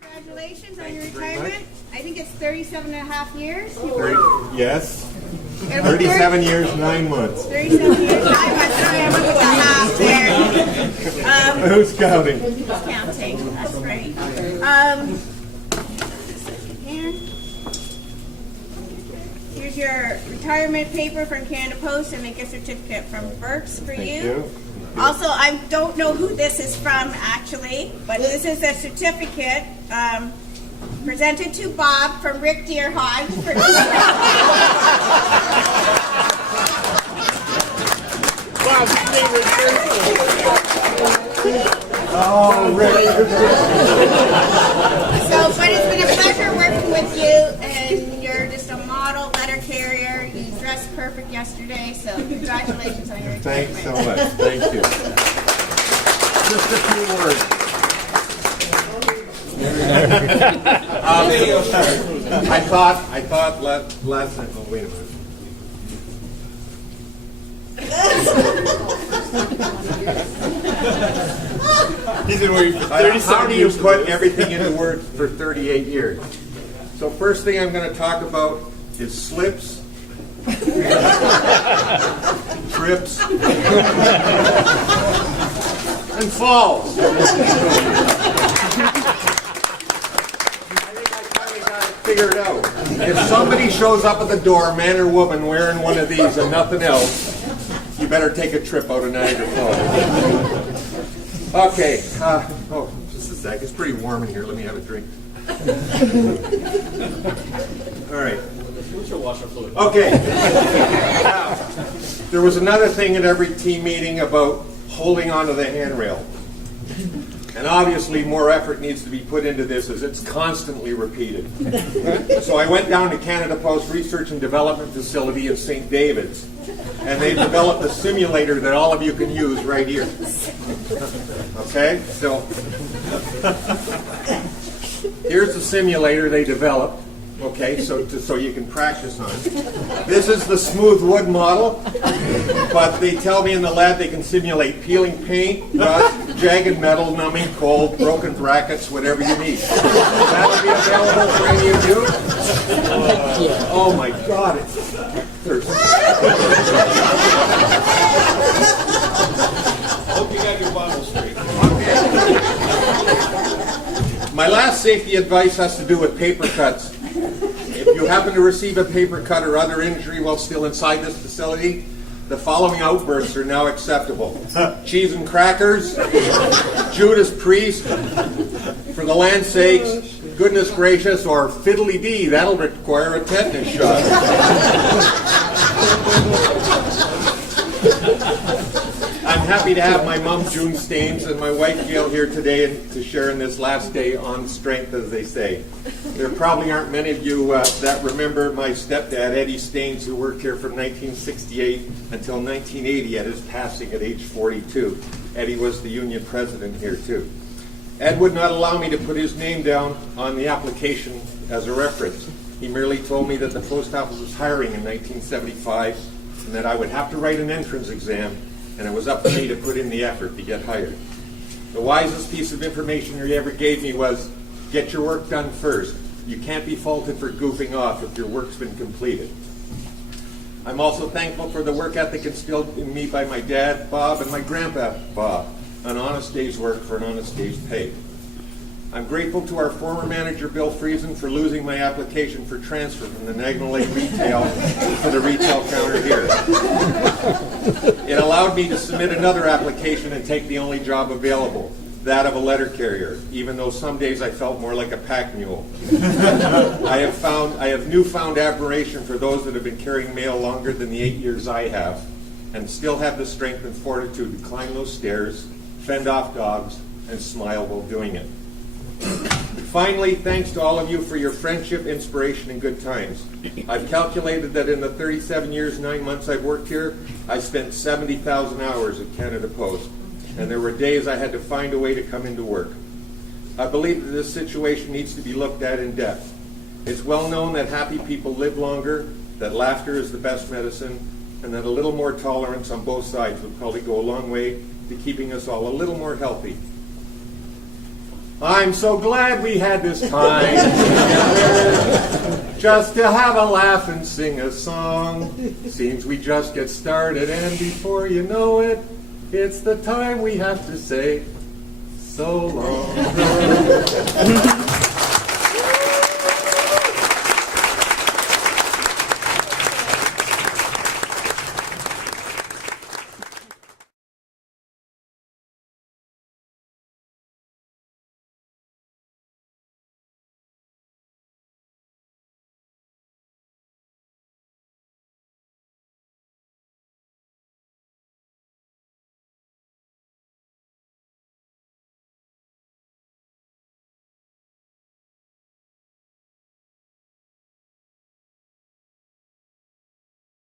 Congratulations on your retirement. I think it's 37 and a half years. Yes. 37 years, 9 months. 37 years, 9 months. I am with the half there. Who's counting? Who's counting? That's right. Here. Here's your retirement paper from Canada Post and a gift certificate from Burke's for Thank you. Also, I don't know who this is from actually, but this is a certificate presented to Bob from Rick Deerhodge. Bob's favorite person. Oh, Rick. So, but it's been a pleasure working with you, and you're just a model letter carrier. You dressed perfect yesterday, so congratulations on your retirement. Thanks so much. Thank you. Just a few words. I thought last time. Oh, wait a minute. He's been working for 37 How do you years. put everything into words for 38 years? So first thing I'm going to talk about is slips, trips, and falls. I think I finally got it figured out. If somebody shows up at the door, man or woman, wearing one of these and nothing else, you better take a trip out of Niagara Falls. Okay. Just a sec. It's pretty warm in here. Let me have a drink. All right. What's your washer fluid? Okay. Now, there was another thing at every team meeting about holding onto the handrail. And obviously more effort needs to be put into this as it's constantly repeated. So I went down to Canada Post Research and Development Facility in St. David's, and they developed a simulator that all of you can use right here. Okay? So here's the simulator they developed. Okay, so you can practice on it. This is the smooth wood model, but they tell me in the lab they can simulate peeling paint, rust, jagged metal, numbing, cold, broken brackets, whatever you need. That'll be available for any of you. Oh my God, it's thirsty. Hope you got your bottle straight. My last safety advice has to do with paper cuts. If you happen to receive a paper cut or other injury while still inside this facility, the following outbursts are now acceptable. Cheese and crackers, Judas Priest, for the land's sakes, goodness gracious, or fiddly dee, that'll require a tetanus shot. I'm happy to have my mom, June Staines, and my wife, Gail, here today to share in this last day on strength, as they say. There probably aren't many of you that remember my stepdad, Eddie Staines, who worked here from 1968 until 1980 at his passing at age 42. Eddie was the union president here, too. Ed would not allow me to put his name down on the application as a reference. He merely told me that the post office was hiring in 1975 and that I would have to write an entrance exam, and it was up to me to put in the effort to get hired. The wisest piece of information he ever gave me was, get your work done first. You can't be faulted for goofing off if your work's been completed. I'm also thankful for the work ethic instilled in me by my dad, Bob, and my grandpa, Bob. An honest day's work for an honest day's pay. I'm grateful to our former manager, Bill Friesen, for losing my application for transfer from the Niagara Lake Retail to the retail counter here. It allowed me to submit another application and take the only job available, that of a letter carrier, even though some days I felt more like a pack mule. I have newfound admiration for those that have been carrying mail longer than the 8 years I have, and still have the strength and fortitude to climb those stairs, fend off dogs, and smile while doing it. Finally, thanks to all of you for your friendship, inspiration, and good times. I've calculated that in the 37 years, 9 months I've worked here, I spent 70,000 hours at Canada Post, and there were days I had to find a way to come into work. I believe that this situation needs to be looked at in depth. It's well known that happy people live longer, that laughter is the best medicine, and that a little more tolerance on both sides would probably go a long way to keeping us all a little more healthy. I'm so glad we had this time together, just to have a laugh and sing a song. Seems we just get started, and before you know it, it's the time we have to say so long.